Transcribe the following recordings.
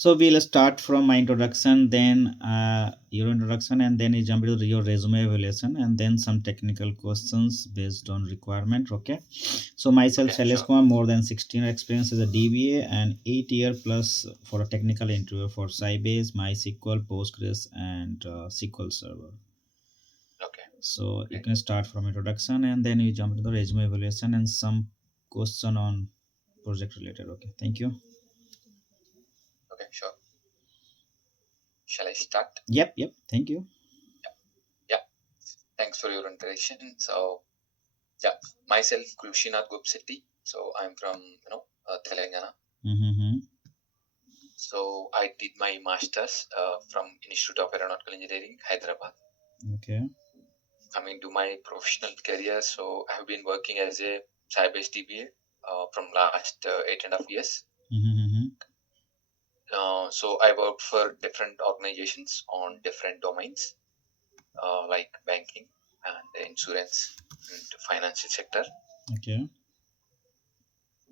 So we'll start from my introduction, then your introduction, and then you jump into your resume evaluation, and then some technical questions based on requirement. Okay. So myself, Okay, Shailesh sure. Kumar, more than 16 year experience as a DBA and 8 year plus for a technical interview for Sybase, MySQL, Postgres, and SQL Server. Okay, So you great. can start from introduction, and then you jump into the resume evaluation and some question on project related. Okay. Thank you. Okay, sure. Shall I start? Yep. Yep. Thank you. Yeah. Thanks for your introduction. So, yeah, myself, Krushinath Gupsetti. So, I'm from, Telangana. Mm-hmm. So, I did my master's from Institute of Aeronautical Engineering, Hyderabad. Okay. Coming to my professional career, so I have been working as a Sybase DBA from last 8.5 years. Mm-hmm. So, I worked for different organizations on different domains like banking and insurance and financial sector. Okay.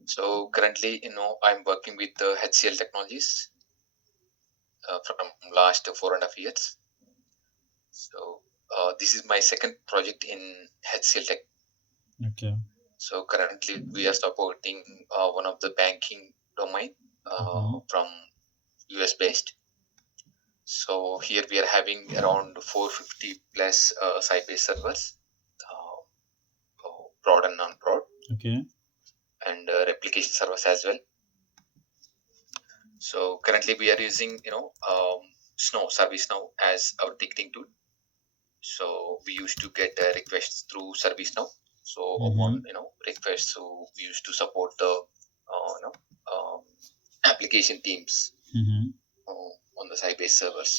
So currently, I'm working with HCL Technologies from last 4.5 years. So this is my second project in HCL Tech. Okay. So currently, we are supporting one of the banking domain Mm-hmm. from US based. So here we are having around 450 plus Sybase servers, prod and non-prod, Okay. and replication servers as well. So currently we are using Snow Service Now as our ticketing tool. So we used to get requests through Service Now. So Mm-hmm. upon requests, so we used to support the application teams Mm-hmm. on the Sybase servers.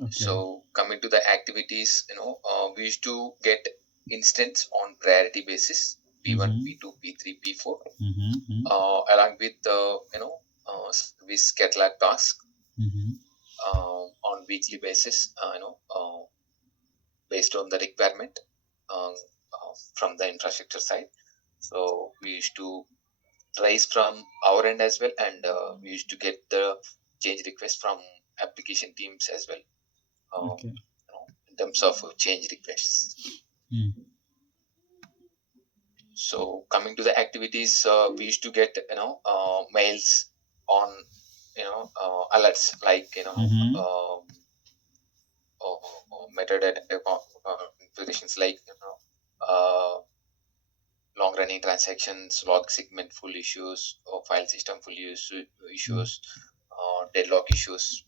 Okay. So coming to the activities, we used to get instance on priority basis, P1, Mm-hmm. P2, P3, P4, Mm-hmm. along with the service catalog task Mm-hmm. on weekly basis, based on the requirement from the infrastructure side. So we used to raise from our end as well, and we used to get the change request from application teams as well. Okay. In terms of change requests. Mm. So coming to the activities, we used to get mails on alerts like Mm-hmm. metadata configurations like long running transactions, log segment full issues, or file system full Mm. issues, deadlock issues.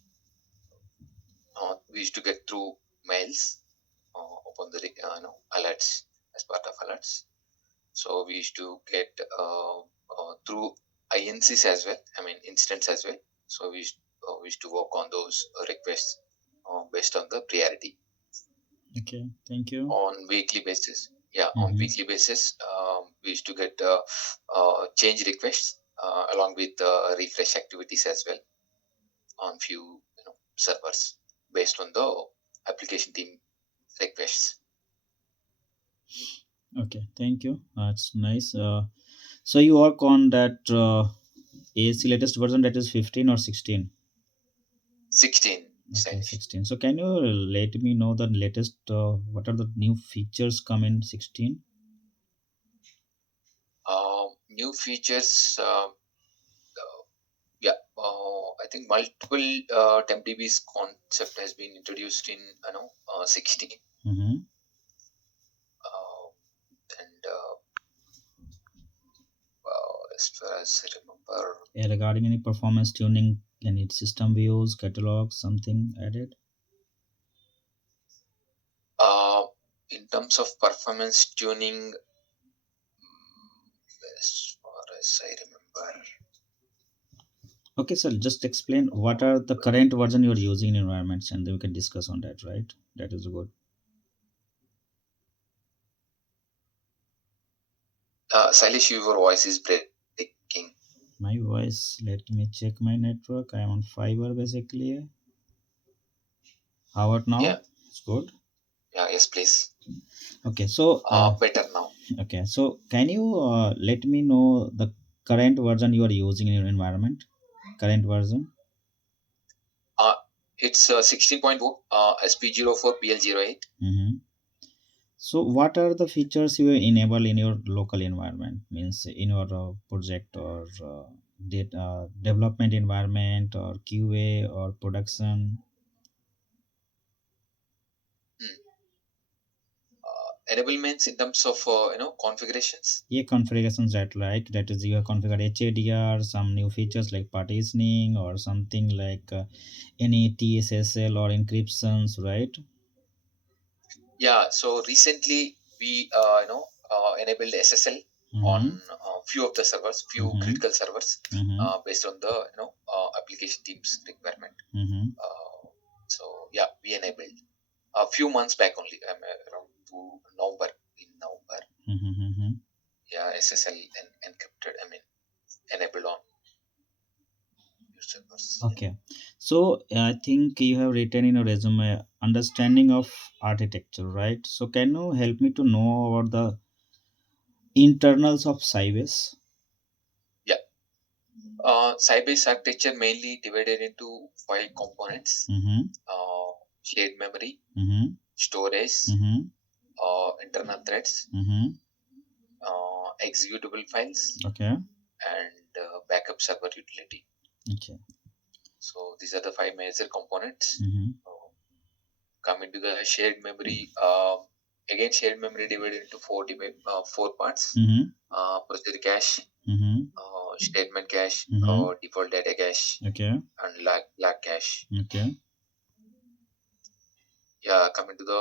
We used to get through mails upon the alerts as part of alerts. So we used to get through INCs as well. I mean instance as well. So we used to work on those requests based on the priority Okay. Thank you. on weekly basis. Yeah, on Mm-hmm. weekly basis, we used to get change requests along with refresh activities as well on few servers based on the application team requests. Okay. Thank you. That's nice. So you work on that ASC latest version, that is 15 or 16? 16 Okay, Sailesh. 16. So can you let me know the latest, what are the new features come in 16? New features. Yeah, I think multiple TempDB's concept has been introduced in 16, Mm-hmm. and as far as I remember, Yeah, regarding any performance tuning, any system views, catalog, something added? uh, in terms of performance tuning, as far as I remember, Okay, sir, just explain what are the current version you're using in environments, and then we can discuss on that, right? That is good. Sailesh, your voice is breaking. My voice, let me check my network. I am on fiber basically. How about Yeah, now? It's good. yeah, yes, please. Okay, so Better now. can you let me know the current version you are using in your environment? current version? Uh, it's 16.0 SP04 PL08. Mm-hmm. So, what are the features you enable in your local environment? Means in your project or development environment or QA or production? Enablements in terms of configurations. Yeah, configurations that like that is you have configured HADR, some new features like partitioning or something like any TSSL or encryptions, right? Yeah, so recently we enabled SSL on Mm-hmm. few of the servers, few Mm-hmm. critical servers, Mm-hmm. based on the application team's requirement. Mm-hmm. So yeah, we enabled a few months back only, around to November, in November. Mm-hmm. Yeah, SSL and encrypted. I mean, enabled on your servers. Yeah. Okay, so I think you have written in a resume understanding of architecture, right? So can you help me to know about the internals of Sybase? Yeah. Sybase architecture mainly divided into five components: Mm-hmm. uh, shared memory, Mm-hmm. storage, Mm-hmm. internal threads, Mm-hmm. executable files, Okay. and backup server utility. Okay. So these are the five major components. Mm-hmm. Coming to the shared memory, again shared memory divided into four parts: Mm-hmm. procedure cache, Mm-hmm. statement cache, Mm-hmm. default data cache, Okay. and lag cache. Okay. Yeah, coming to the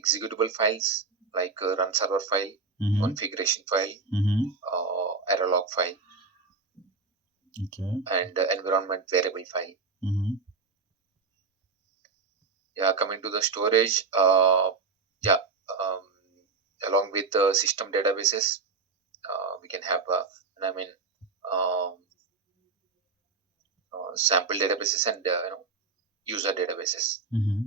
executable files like run server file, Mm-hmm. configuration file, Mm-hmm. error log file, Okay. and environment variable file. Mm-hmm. Yeah, coming to the storage, yeah, um, along with the system databases, we can have, I mean, um, sample databases and user databases. Mm-hmm.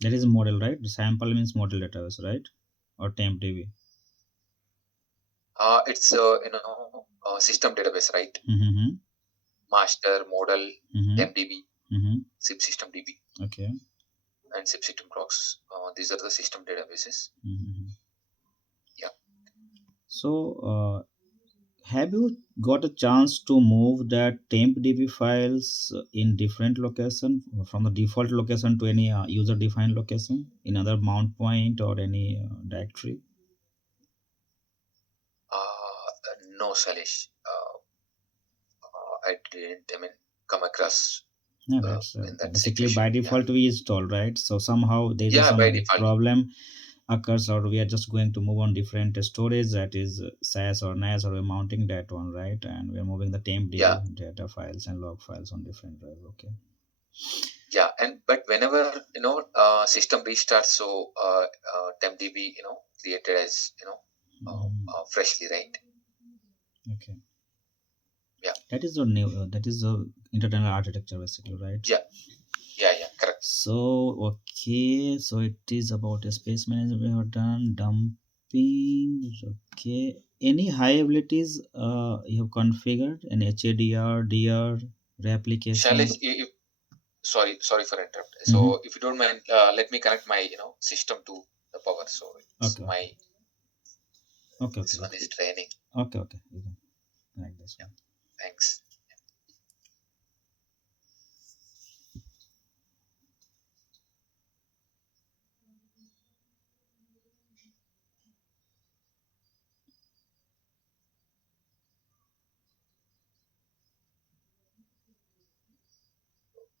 That is a model, right? The sample means model database, right? Or temp DB. It's system database, right? Mm-hmm. Master, model, Mm-hmm. MDB, Mm-hmm. SIP system DB, Okay. and SIP system blocks. These are the system databases. Mm-hmm. Yeah. So, have you got a chance to move that temp DB files in different location from the default location to any user defined location in other mount point or any directory? No, Salish. I didn't, I mean, come across Yeah, that's in that basically situation. by Yeah. default we install, right? So somehow there's a Yeah, by some default. problem occurs, or we are just going to move on different storage, that is SAS or NAS, or we're mounting that one, right? And we're moving the temp Yeah. DB data files and log files on different drive. Okay. Yeah. And but whenever system restarts, so tempdb created as freshly, right? Okay. Yeah. That is the new. That is the internal architecture, basically, right? Yeah. Yeah. Yeah. Correct. So okay, so it is about a space management we have done. Dumping. Okay. Any high abilities you have configured an HADR, DR replication? Shailesh, sorry for interrupt. Mm-hmm. So if you don't mind, let me connect my system to the power. So it's Okay. my, Okay. Okay. this one is draining. Okay. Okay. You can like this Yeah. one. Thanks.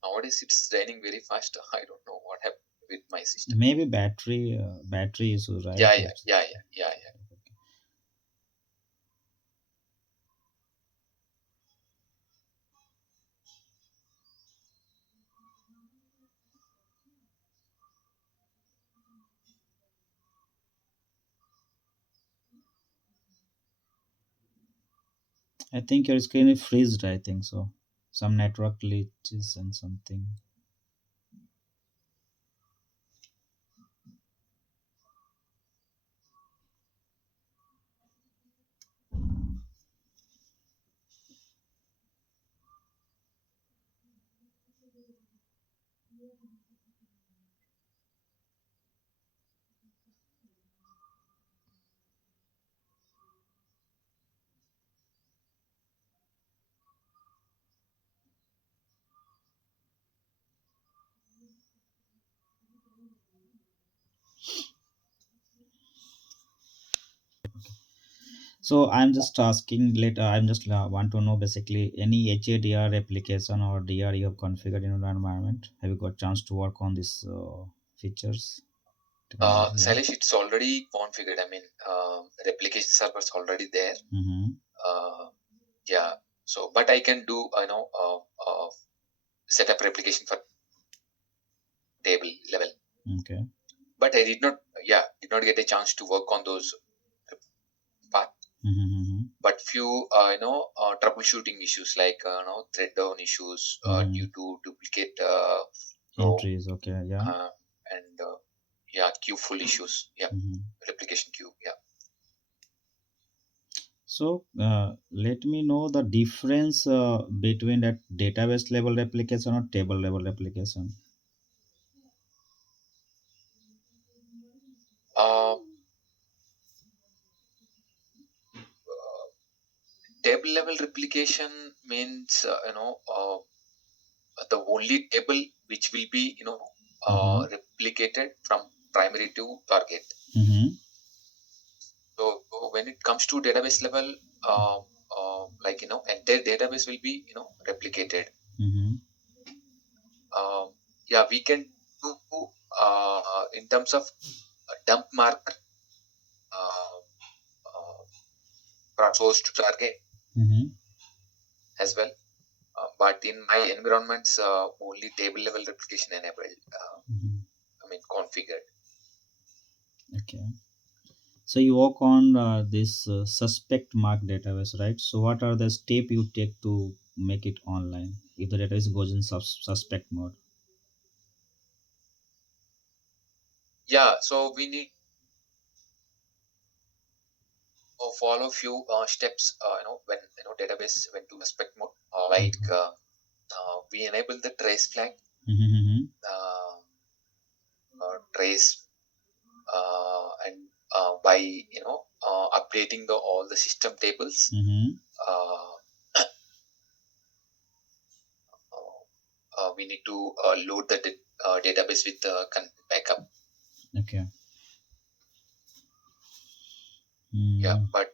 Nowadays it's draining very fast. I don't know what happened with my system. Maybe battery issues, right? Yeah. Yeah. That's Yeah. Yeah. Yeah. Yeah. I think your screen is freezed. I think so. Some network glitches and something. So I'm just asking later. I'm just want to know basically any HADR application or DR you have configured in your environment. Have you got chance to work on these features technology? Yeah. Salish, it's already configured. I mean, replication servers already there. Mm-hmm. Uh, yeah. So, but I can do, set up replication for table level. Okay. But I did not get a chance to work on those part. Mm-hmm. But few, troubleshooting issues like, thread down issues Mm-hmm. due to duplicate row, Entries. Okay. Yeah. uh, and queue full issues. Yeah, Mm-hmm. replication queue. Yeah. So let me know the difference between that database level replication or table level replication. Uh, Table level replication means the only table which will be Mm-hmm. replicated from primary to target. Mm-hmm. So when it comes to database level, like entire database will be replicated. Mm-hmm. Yeah, we can do in terms of dump marker uh, uh, from source to target Mm-hmm. as well. But in my environments, only table level replication enabled. Mm-hmm. I mean configured. Okay. So you work on this suspect mark database, right? So what are the steps you take to make it online if the database goes in suspect mode? Yeah, so we need to follow few steps. When database went to suspect mode, we enable the trace flag, Mm-hmm. uh, trace, and by updating the all the system tables. Mm-hmm. Uh, we need to load the database with the backup. Okay. Yeah, Mm. but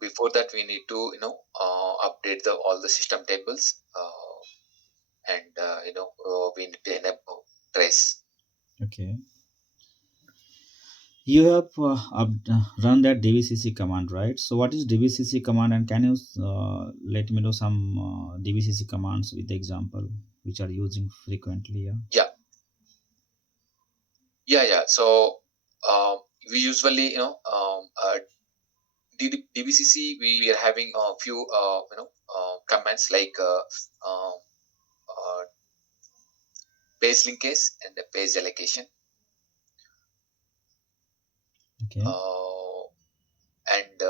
before that we need to update the all the system tables, and we need to enable trace. Okay. You have run that dbcc command, right? So what is dbcc command, and can you let me know some dbcc commands with example which are using frequently? Yeah. Yeah, yeah. So we usually DBCC we are having a few commands like uh, page linkage and the page allocation, Okay. uh, and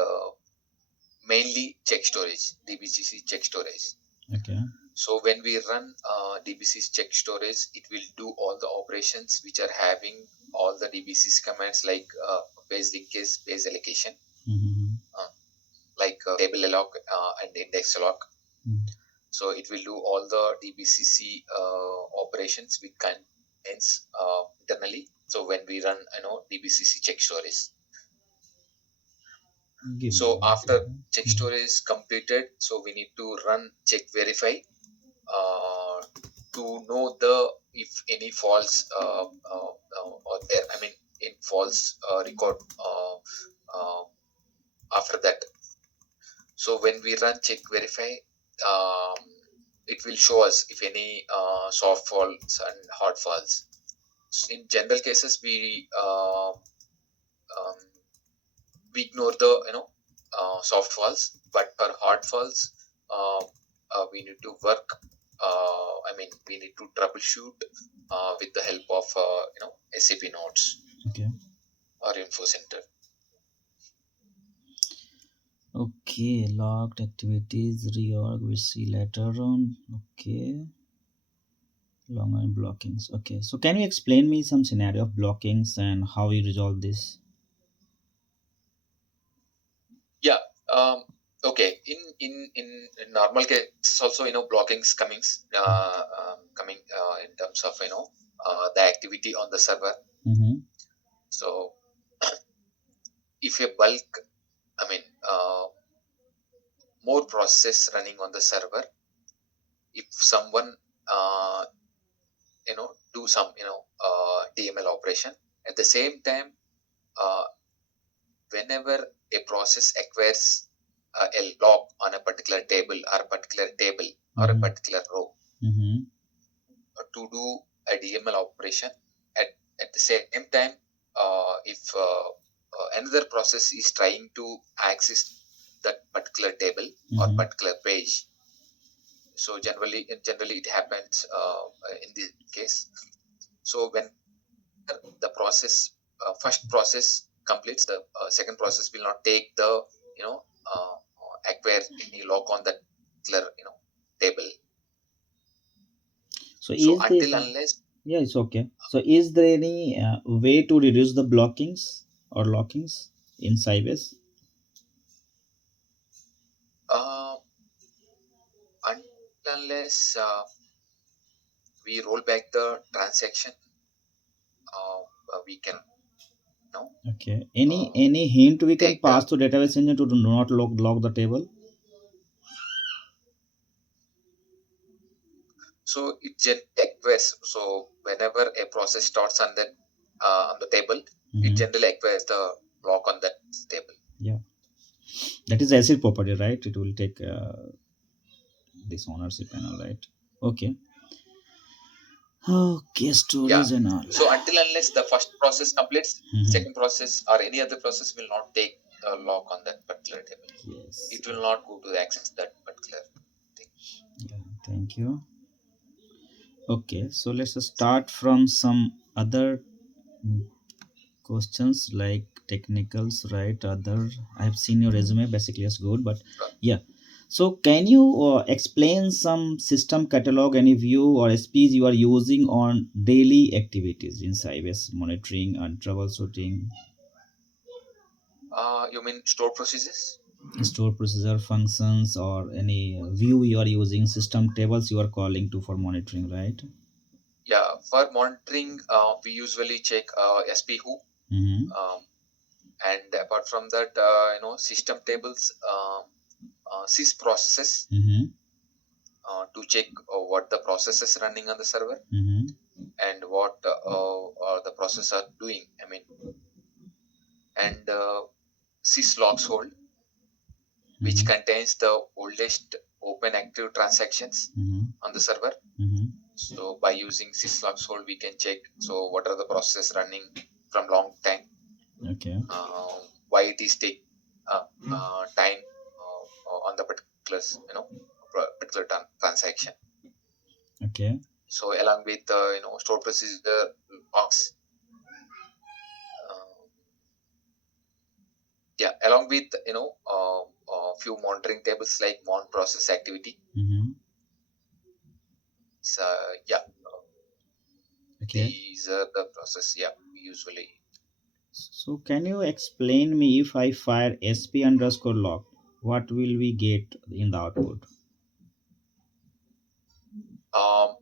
mainly check storage, DBCC check storage. Okay. So when we run DBC's check storage, it will do all the operations which are having all the DBC's commands like page linkage, page allocation, Mm-hmm. uh, like table alloc and index alloc. So it will do all the DBCC operations which contains internally. So when we run, DBCC check storage. Give me a So minute. after check storage completed, so we need to run check verify uh, to know the if any false or there. I mean, in false record after that. So when we run check verify, um, it will show us if any soft faults and hard faults. In general cases, we ignore the soft faults, but for hard faults, uh, we need to work. I mean, we need to troubleshoot with the help of SAP nodes Okay. or info center. Okay, logged activities, reorg, we see later on. Okay, long and blockings. Okay, so can you explain me some scenario of blockings and how you resolve this? Yeah. Um, okay. In normal cases, also blockings coming in terms of the activity on the server. Mm-hmm. So if a bulk, I mean, more process running on the server. If someone uh, do some DML operation at the same time, uh, whenever a process acquires a lock on a particular table or a particular table or a Mm-hmm. particular row Mm-hmm. to do a DML operation at the same time, if another process is trying to access that particular table or Mm-hmm. particular page, so generally it happens in this case. So when the process first process completes, the second process will not take the acquire any lock on that particular table. So So is there? until unless Yeah, it's okay. So is there any way to reduce the blockings or lockings in Sybase? uh, until unless we roll back the transaction, we can Okay. Any uh, any hint we can take the. pass to database engine to do not lock the table? So it just acquires. So whenever a process starts on the table, it Mm-hmm. generally acquires the lock on that table. Yeah, that is acid property, right? It will take this ownership and all, right? Okay. Okay, Yeah. storage and all. So until unless the first process completes, Mm-hmm. second process or any other process will not take the lock on that particular table. Yes. It will not go to access that particular thing. Yeah. Thank you. Okay, so let's just start from some other questions like technicals, right? Other, I have seen your resume, basically it's good, but yeah. So can you explain some system catalog, any view or SPs you are using on daily activities in Sybase monitoring and troubleshooting? You mean store procedures? Store procedure functions or any view you are using, system tables you are calling to for monitoring, right? Yeah. For monitoring, we usually check SP who. Mm-hmm. Um, and apart from that, system tables, sys processes Mm-hmm. to check what the process is running on the server Mm-hmm. and what the process are doing. I mean, and syslogs hold, which Mm-hmm. contains the oldest open active transactions Mm-hmm. on the server. Mm-hmm. So by using syslogs hold, we can check so what are the processes running from long time, Okay. why it is take time on the particular particular transaction. Okay. So along with store procedure logs, uh, yeah, along with few monitoring tables like mon process activity. Mm-hmm. So yeah, Okay. these are the process. Yeah, we usually. So can you explain me if I fire sp underscore log, what will we get in the output? Um,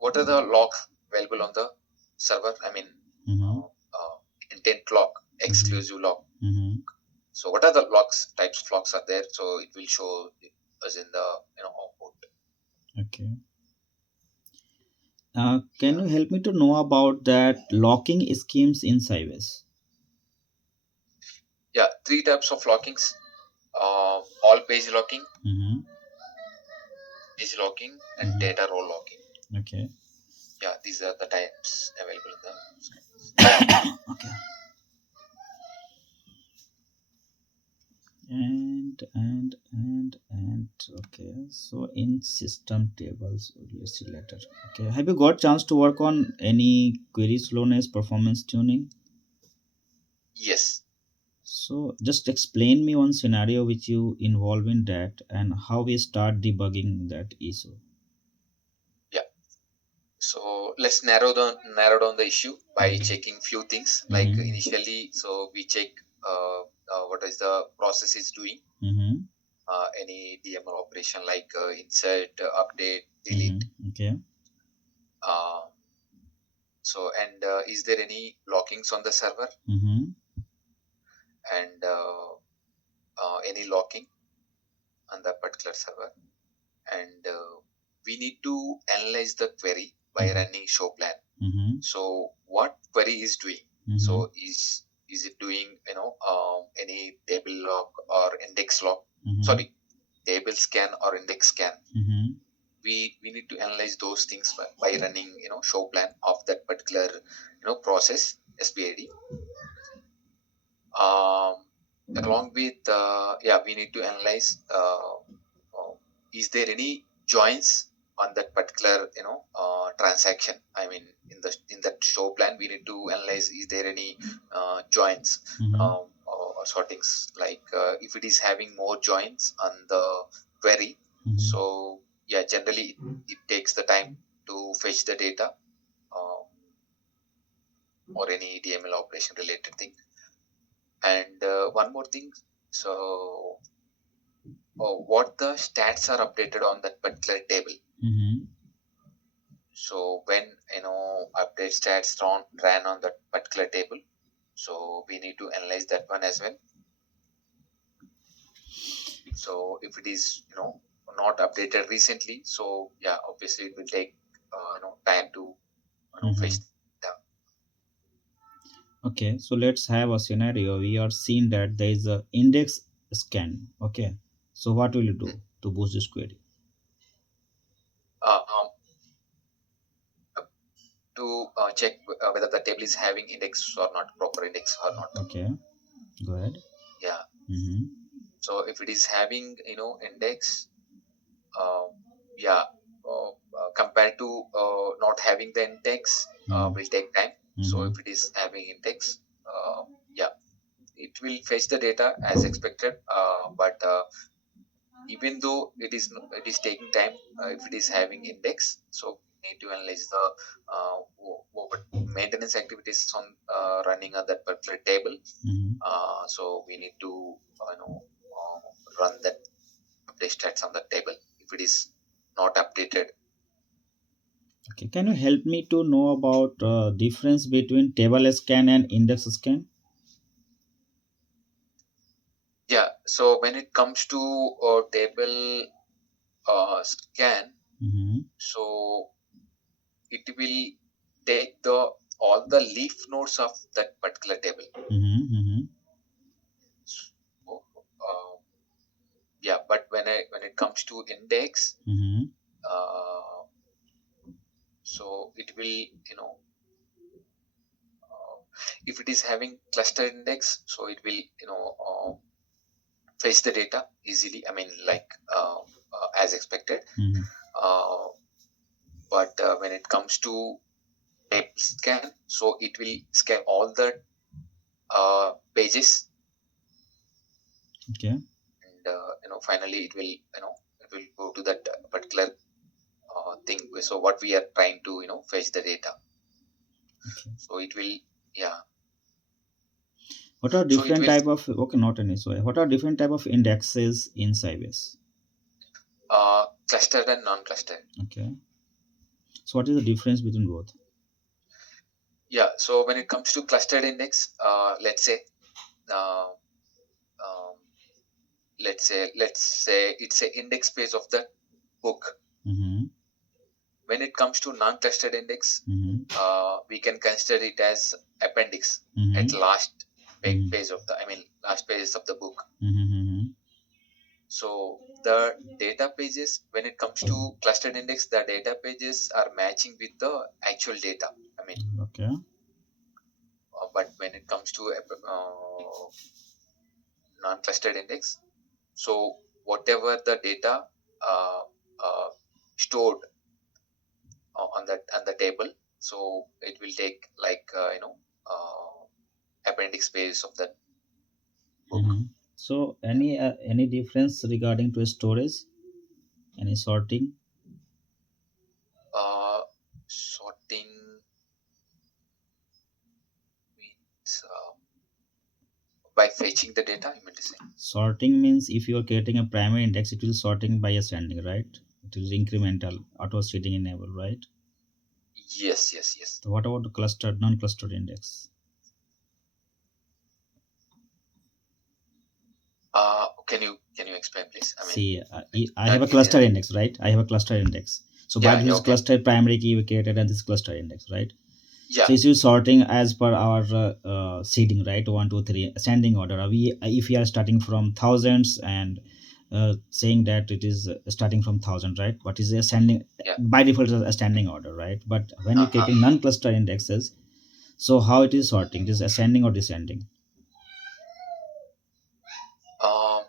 what are the logs available on the server? I mean, Mm-hmm. uh, intent log, Mm-hmm. exclusive log. Mm-hmm. So what are the logs? Types of logs are there? So it will show us in the output. Okay. Can Yeah, you help me to know about that locking schemes in Sybase? yeah. Three types of lockings: all Mm-hmm. page locking, and Mm-hmm. data row locking. Okay. Yeah, these are the types available in the Skype. Okay. And okay, so in system tables, let's see later. Okay, have you got chance to work on any query slowness performance tuning? Yes. So just explain me one scenario which you involve in that and how we start debugging that issue. Yeah. So let's narrow down the issue by checking few things. Like Mm-hmm. initially, so we check what is the process is doing. Mm-hmm. Any DML operation like insert, update, delete. Mm-hmm. Okay. Uh, so and is there any lockings on the server Mm-hmm. and any locking? on the particular server, and we need to analyze the query by Mhm. running show plan. Mhm. So what query is doing? Mhm. So is it doing any table lock or index lock? Mhm. Sorry, table scan or index scan. Mhm. We need to analyze those things by running show plan of that particular process SPID. um, Along with yeah, we need to analyze is there any joins on that particular transaction. I mean, in that show plan we need to analyze is there any joins Mhm. or sortings, like if it is having more joins on the query. Mhm. So yeah, generally it takes the time to fetch the data, um, or any DML operation related thing. And one more thing, so what the stats are updated on that particular table. Mhm. So when update stats ran on that particular table, so we need to analyze that one as well. So if it is not updated recently, so yeah, obviously it will take time to fetch Mhm. the. Okay, so let's have a scenario. We are seeing that there is a index scan. Okay, so what will you do to boost this query? uh, um, to check whether the table is having index or not, proper index or not. Okay, go ahead. Yeah. Mm-hmm. So if it is having index, uh, yeah, compared to not having the index, will take time. So Mm-hmm. if it is having index, yeah, it will fetch the data as expected. But even though it is taking time, if it is having index, so we need to analyze the what maintenance activities on running on that particular table. Mm-hmm. So we need to run that update stats on the table if it is not updated. Okay, can you help me to know about difference between table scan and index scan? Yeah, so when it comes to table scan, Mm-hmm. so it will take the all the leaf nodes of that particular table. Mm-hmm. Mm-hmm. So, yeah, but when it comes to index, Mm-hmm. uh, so it will uh, if it is having cluster index, so it will fetch the data easily. I mean, like as expected. Mm-hmm. Uh, but when it comes to table scan, so it will scan all the pages, Okay. and finally it will go to that particular thing. So what we are trying to fetch the data. Okay. So it will, yeah. What are So it different will type of, okay, not any, sorry. What are different type of indexes in Sybase? clustered and non-clustered. Okay. So what is the difference between both? Yeah. So when it comes to clustered index, uh, um, let's say it's a index page of the book. Mm-hmm. When it comes to non-clustered index, Mm-hmm. we can consider it as appendix at Mm-hmm. last Mm-hmm. page of the, I mean, last pages of the book. Mm-hmm. So the data pages, when it comes to clustered index, the data pages are matching with the actual data. I mean, Okay. but when it comes to non-clustered index, so whatever the data uh, uh, stored on the table, so it will take like appendix pages of that book. Mm-hmm. So Yeah. any difference regarding to storage, any sorting? Sorting means by fetching the data, you mean to say? Sorting means if you are creating a primary index, it will sorting by ascending, right? It is incremental, auto seeding enable, right? Yes, yes, yes. So what about the clustered, non-clustered index? Can you Can you explain, please? I mean, See, I have a that in cluster index, right? I have a cluster index. So by yeah, yeah, this okay, cluster primary key we created and this cluster index, right? yeah, So it's you sorting as per our seeding, right? One, two, three, ascending order. We if we are starting from thousands and saying that it is starting from thousand, right? What is the ascending yeah. by default is ascending order, right? But when you're Uh-huh. creating non-cluster indexes, so how it is sorting? It is ascending or descending? Um,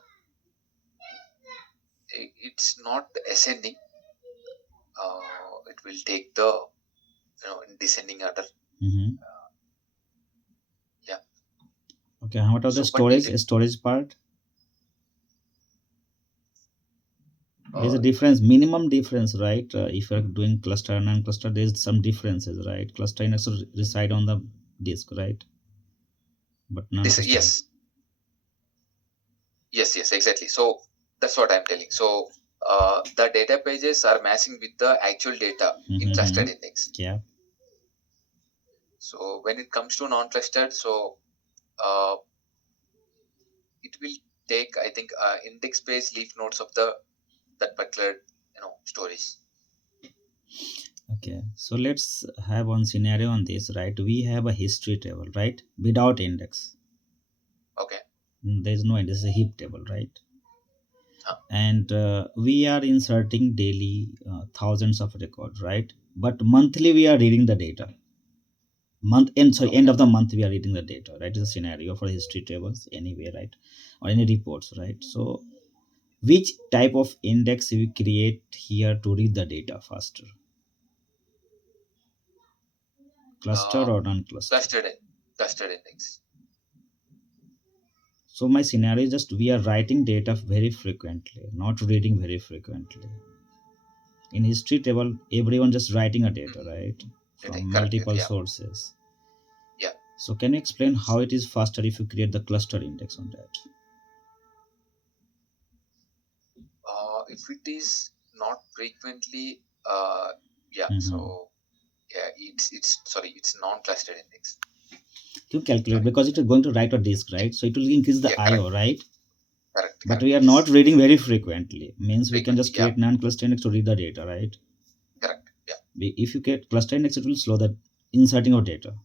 it's not ascending. It will take the in descending order. Hmm. Yeah. Okay. How about the So, but it storage part? There's a uh, difference, minimum difference, right? If you're doing cluster and non-cluster, there's some differences, right? Cluster indexes reside on the disk, right? But this non-cluster. yes, yes, yes, exactly. So that's what I'm telling. So the data pages are matching with the actual data in Mm-hmm. clustered index. Yeah. So when it comes to non-clustered, so uh, it will take, I think, index page leaf nodes of the that particular storage. Okay. So let's have one scenario on this, right? We have a history table, right? Without index. Okay. There's no index, it's a heap table, right? Huh. And we are inserting daily thousands of records, right? But monthly we are reading the data. End Okay. of the month we are reading the data, right? Is a scenario for history tables anyway, right? Or any reports, right? So which type of index we create here to read the data faster, cluster Uh, or non-cluster? clustered clustered index. So my scenario is just we are writing data very frequently, not reading very frequently. In history table everyone just writing a data, Mm-hmm. right? From Correct. multiple Yeah. sources. Yeah. So can you explain how it is faster if you create the cluster index on that? If it is not frequently, yeah. Mm-hmm. So yeah, it's sorry, it's non-clustered index. You calculate Sorry. because it is going to write a disk, right? So it will increase the Yeah. Correct. IO, right? Correct. But Correct. we are not Yes. reading very frequently. Means we can Frequently. just Yeah. create non-cluster index to read the data, right? Correct. Yeah. If you create cluster index, it will slow the inserting of data.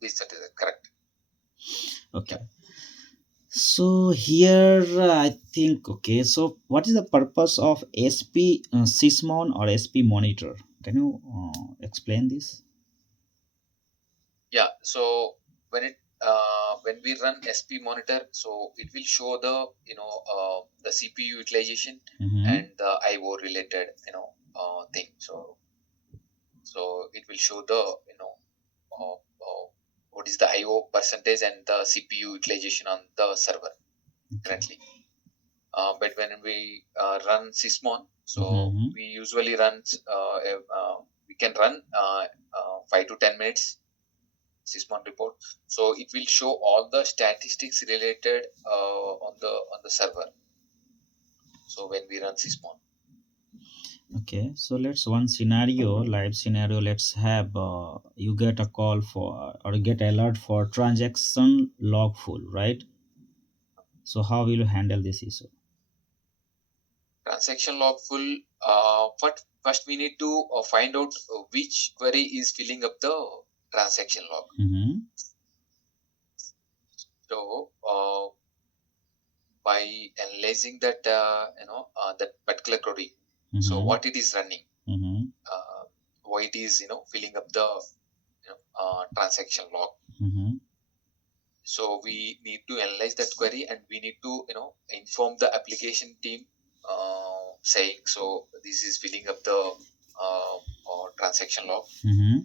This that is correct. Yeah. Okay. So here I think okay. So what is the purpose of SP Sysmon or SP monitor? Can you explain this? Yeah. So when we run SP monitor, so it will show the the CPU utilization Mm-hmm. and the IO related thing. So it will show the what is the IO percentage and the CPU utilization on the server Okay. currently. But when we run Sysmon, so Mm-hmm. we usually run we can run 5 to 10 minutes Sysmon report. So it will show all the statistics related on the server. So when we run Sysmon, Okay. So let's one scenario, live scenario. Let's have you get a call for or get alert for transaction log full, right? So how will you handle this issue? transaction log full. First we need to find out which query is filling up the transaction log. Mm-hmm. So by analyzing that that particular query, so Mm-hmm. what it is running, Mm-hmm. uh, why it is filling up the transaction log. Mm-hmm. So we need to analyze that query and we need to inform the application team, saying so this is filling up the transaction log. Mm-hmm.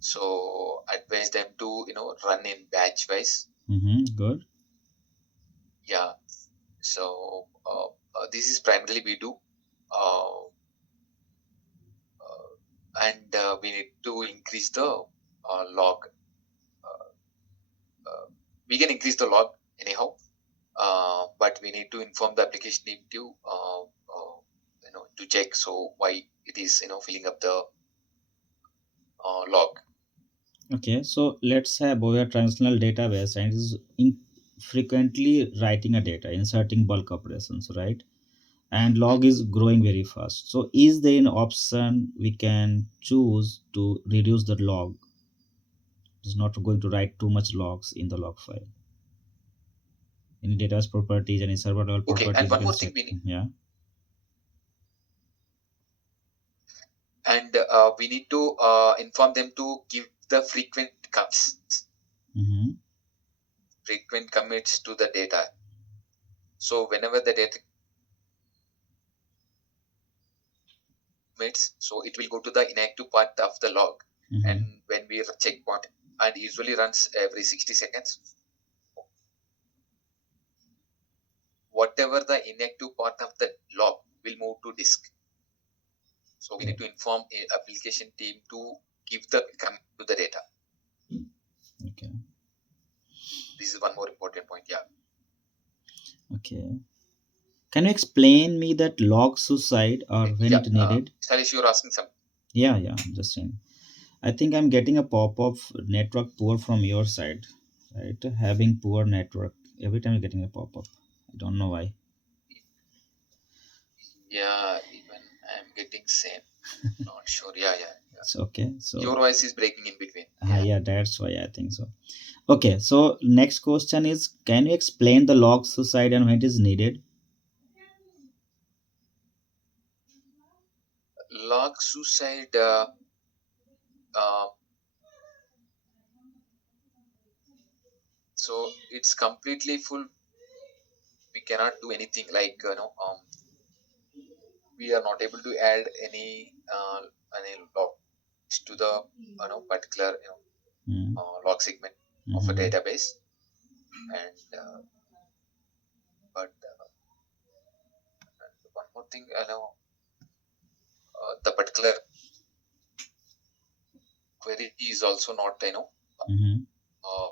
So advise them to run in batch wise. Mm-hmm. Good. Yeah. So this is primarily we do, uh, and we need to increase the log. Uh, we can increase the log anyhow, but we need to inform the application team to to check so why it is filling up the log. Okay, so let's say about a transactional database and it is frequently writing a data, inserting bulk operations, right? And log mm. is growing very fast. So is there an option we can choose to reduce the log? It's not going to write too much logs in the log file. Any database properties, any server level Okay, and properties you one can more thing set. we need, Yeah. and we need to inform them to give the Mm-hmm. frequent commits to the data. So whenever the data commits, so it will go to the inactive part of the log. And Mm-hmm. when we checkpoint, and usually runs every 60 seconds, whatever the inactive part of the log will move to disk. So we need to inform a application team to give the commit to the data. Okay. This is one more important point. Yeah. Okay. Can you explain me that log suicide or when Yeah. it needed? Salish, you're asking some. Yeah, yeah, I'm just saying. I think I'm getting a pop-up network poor from your side, right? Having poor network. Every time you're getting a pop-up. I don't know why. Yeah, even I'm getting same. Not sure. Yeah, yeah, yeah. It's okay. Your So, voice is breaking in between. Yeah. yeah, that's why I think so. Okay, so next question is, can you explain the log suicide and when it is needed? Log suicide. Uh, so it's completely full. We cannot do anything like we are not able to add any logs to the particular Mm-hmm. log segment of a Mm-hmm. database. And but one more thing, the particular query is also not Mm-hmm. uh,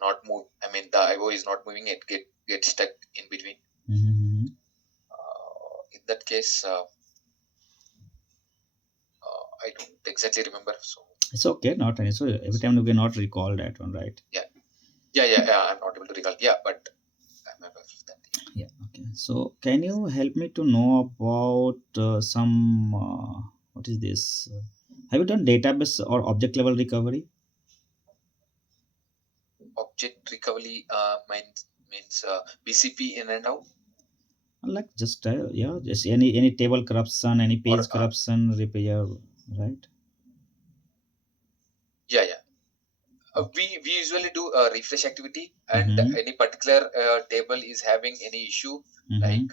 not move. I mean, the IO is not moving. It get stuck in between. Mm-hmm. In that case, I don't exactly remember. So It's okay, not any. So every time you cannot recall that one, right? yeah, yeah. I'm not able to recall. Yeah, but I'm aware of that. Yeah. Okay. So can you help me to know about some what is this? Have you done database or object level recovery? Object recovery means BCP in and out, Like just yeah, just any table corruption, any or page corruption repair, right? yeah, yeah. Okay. We usually do a refresh activity, and Mm-hmm. any particular table is having any issue, Mm-hmm. like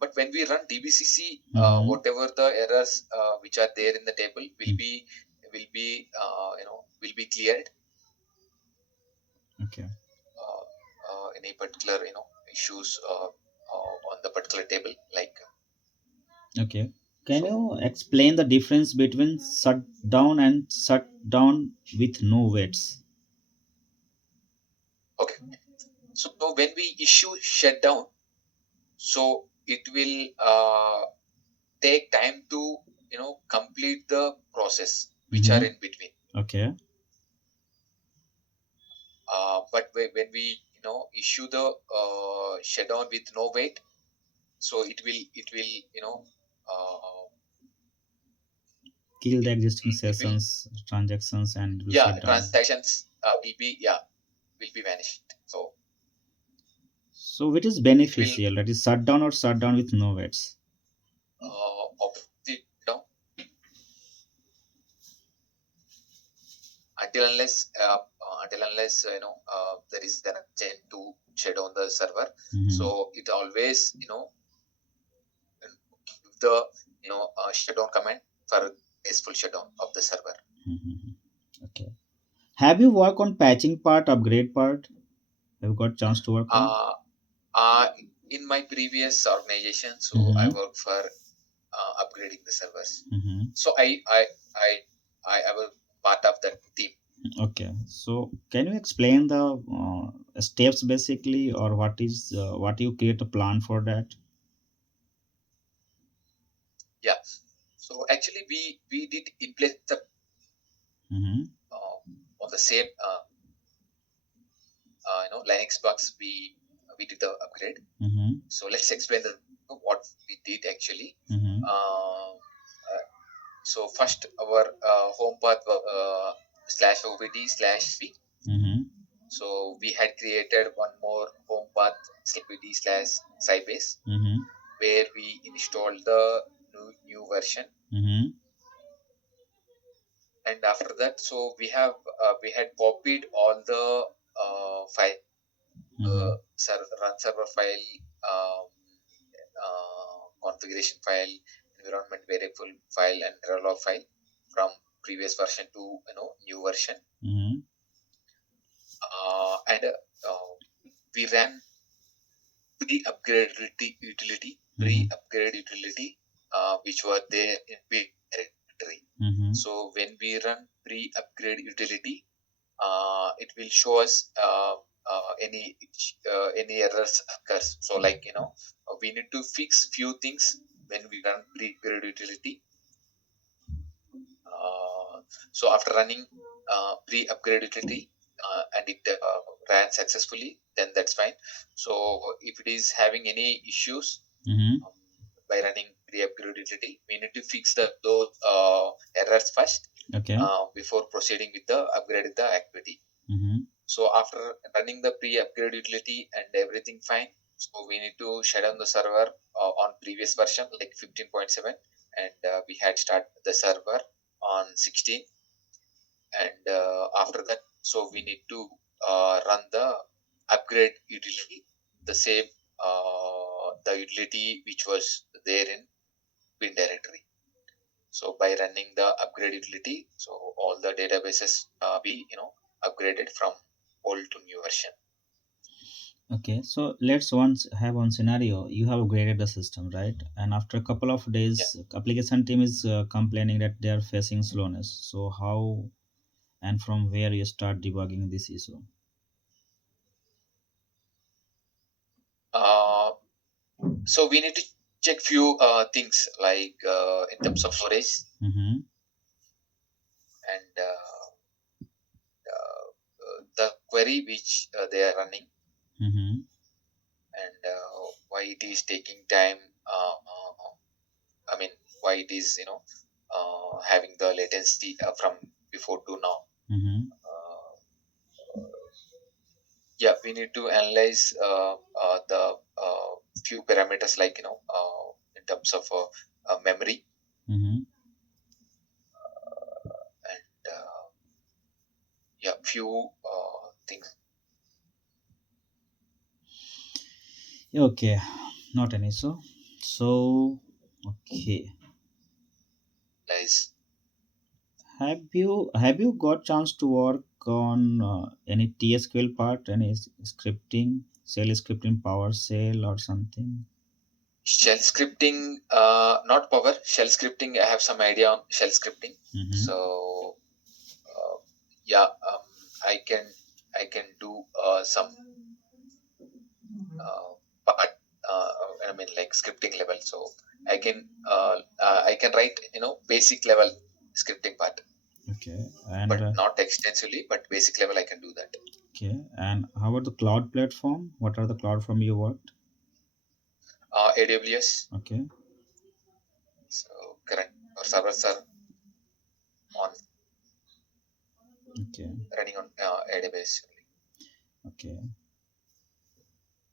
but when we run DBCC, Mm-hmm. whatever the errors which are there in the table will be cleared. Okay. Any particular issues on the particular table, like Okay. Can so. you explain the difference between shut down and shut down with no weights? Okay, so when we issue shutdown, so it will take time to complete the process which are Mm-hmm. in between. Okay. But when we issue the shutdown with no wait, so it will uh, Kill the existing it will sessions, transactions, and will yeah, shut down. transactions will be vanished. So So which is it will beneficial? That is shut down or shut down with no weights? of the until unless there is an agent to shut down the server. Mm-hmm. So it always give the shutdown command for graceful shutdown of the server. Mm-hmm. Okay. Have you worked on patching part, upgrade part? Have you got chance to work on? uh, uh, in my previous organization, so I Mm-hmm. worked for upgrading the servers. Mm-hmm. So I was part of that team. Okay. So can you explain the steps basically, or what is what you create a plan for that? Yeah. So actually, we did in place the Mm-hmm. on the same. Linux box, we did the upgrade. Mm-hmm. So let's explain what we did actually. Mm-hmm. Uh, so first, our home path slash obd slash c. Mm-hmm. So we had created one more home path slash obd slash Sybase, Mm-hmm. where we installed the new version. Mm-hmm. And after that, so we had copied all the file, Mm-hmm. run server file, um, configuration file, environment variable file, and log file from previous version to new version. Mm-hmm. And we ran Mm-hmm. pre-upgrade utility, which were there in big directory. Mm-hmm. So when we run pre-upgrade utility, it will show us any errors occurs. So like we need to fix few things when we run pre-upgrade utility. Uh, so after running pre-upgrade utility and it ran successfully, then that's fine. So if it is having any issues Mm-hmm. um, by running pre-upgrade utility, we need to fix those errors first Okay. before proceeding with the upgrade the activity. Mm-hmm. So after running the pre-upgrade utility and everything fine, so we need to shut down the server on previous version like 15.7, and we had start the server on 16. And after that, so we need to run the upgrade utility, the same the utility which was there in bin directory. So by running the upgrade utility, so all the databases be upgraded from old to new version. Okay, so let's once have one scenario. You have upgraded the system, right? And after a couple of Yeah. days, application team is complaining that they are facing slowness. So how and from where you start debugging this issue? Uh, so we need to check few things like in terms of storage Mm-hmm. and the query which they are running, Mm-hmm. and why it is taking time. I mean, why it is having the latency from before to now. Mm-hmm. Uh, yeah, we need to analyze the few parameters like in terms of memory Mm-hmm. and yeah, few things. Okay, not an issue. So, okay, Analyze. have you got chance to work on any TSQL part, any scripting, shell scripting, PowerShell or something? Shell scripting, not Power. Shell scripting, I have some idea on shell scripting. Mm-hmm. So yeah, I can do some uh, part. I mean, like scripting level. So I can write basic level scripting part, Okay, and but not extensively. But basic level I can do that. okay, and how about the cloud platform? What are the cloud from you worked? AWS. Okay, So current our servers are on okay, running on AWS. okay.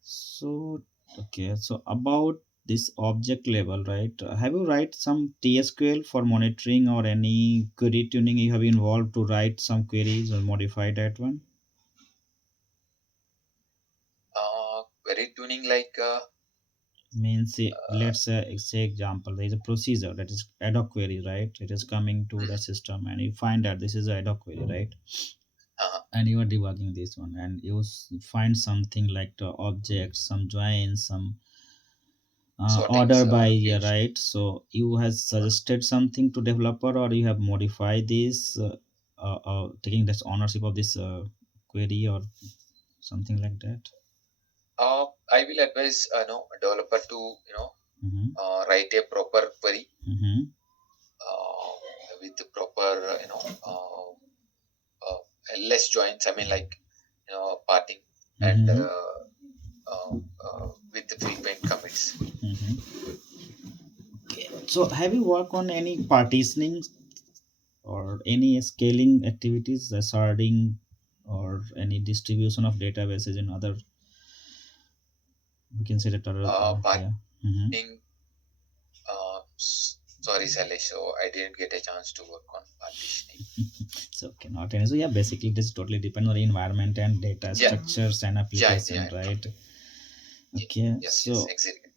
So, okay, so about this object level, right? Have you write some TSQL for monitoring or any query tuning you have involved to write some queries or modify that one? Query tuning like Means let's say example, there is a procedure that is ad hoc query, right? It is coming to the mm, system and you find that this is ad hoc query, right? uh, And you are debugging this one and you find something like the object, some joins, some order sortings by year, views. right? So you has suggested something to developer or you have modified this taking this ownership of this query or something like that. I will advise a developer to Mm-hmm. write a proper query Mm-hmm. uh, with the proper less joins. I mean like parting. and Mm-hmm. with the frequent commits. Mm-hmm. So, have you worked on any partitioning or any scaling activities, sharding, or any distribution of databases in other? We can say that other. Yeah. Mm-hmm. Partitioning, sorry, Salesh, so I didn't get a chance to work on partitioning. So, okay, not any. So, yeah, basically, this totally depends on the environment and data Yeah, structures and yeah, application, yeah. right? Okay, Yes, yes, so exactly.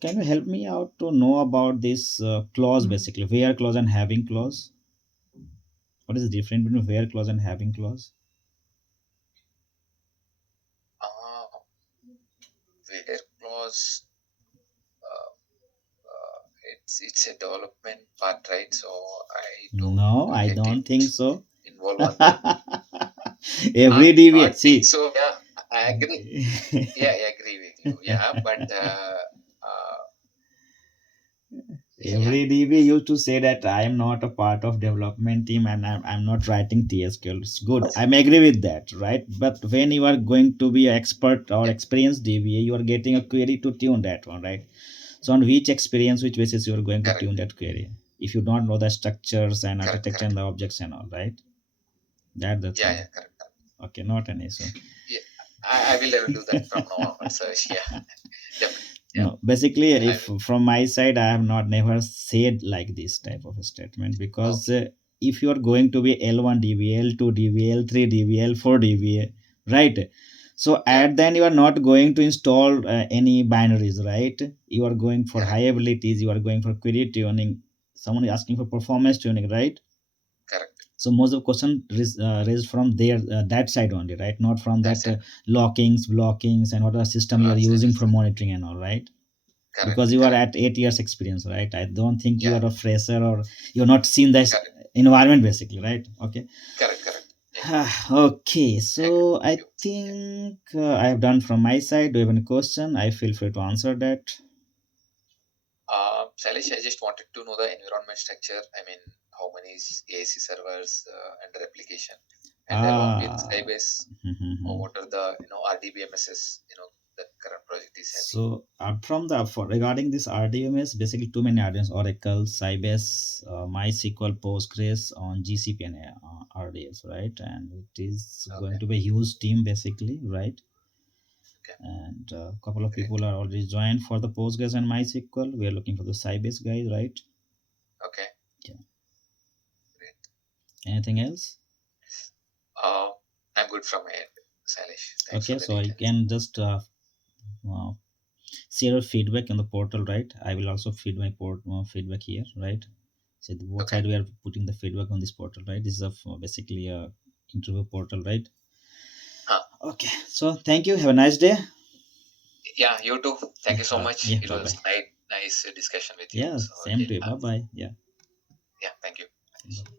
can you help me out to know about this clause, basically, where clause and having clause? What is the difference between where clause and having clause? Uh, where clause, uh, it's a development part, right? So I don't No, I get don't it think so. involved on that. Every DBA, I think see, so. Yeah, I agree. Yeah, I agree with you. Yeah, but yeah, every DB used to say that I am not a part of development team and I'm not writing TSQL. It's good. I'm agree with that, right? But when you are going to be an expert or yeah, experienced DBA, you are getting a query to tune that one, right? So on which experience, which basis you are going to tune correct, that query? If you don't know the structures and correct, architecture correct. and the objects and all, right? That's the Yeah, thing. yeah, correct, correct. Okay, not an issue. Yeah, I will do that from now onwards. So yeah, definitely. Yeah, No, basically, I if will. from my side, I have not never said like this type of a statement because Okay. if you are going to be L1 DB, L2 DB, L3 DB, L4 DB, right? So Yeah, at then you are not going to install any binaries, right? You are going for correct, high abilities, you are going for query tuning. Someone is asking for performance tuning, right? correct. So most of the question raised from there that side only, right? Not from That's that it. lockings, blockings, and what other system you are Blocks and using for everything. monitoring and all, right? Because Correct, you are correct. at 8 years experience, right? I don't think you Yeah, are a fresher or you're not seen this correct, environment basically, right? Okay. correct, correct. Yeah, Okay, agree so with I you. Yeah. think I have done from my side. Do you have any question? I feel free to answer that. Salish, I just wanted to know the environment structure. I mean, how many ASE servers under application, and along with Ah. Sybase, or what are the RDBMSs that current project is having? So from the for regarding this RDMS, basically too many RDMS: Oracle, Sybase, MySQL, Postgres on GCP and RDS, right? And it is going Okay, to be a huge team basically, right? okay, And a couple of great. people are already joined for the Postgres and MySQL. We are looking for the Sybase guys, right? Okay, Yeah. great. Anything else? Uh, I'm good from my end, Salish. Thanks for Okay, the so you details. can just uh, share your feedback in the portal, right? I will also feed my feedback here, right? So the both Okay. side we are putting the feedback on this portal, right? This is basically a interview portal, right? Huh. Okay, so thank you. Have a nice day. Yeah, you too. Thank Yeah, you so much. yeah. It Bye was bye. nice discussion with you. Yeah, So same yeah, to you. Bye bye. Yeah. yeah. Thank you. Bye.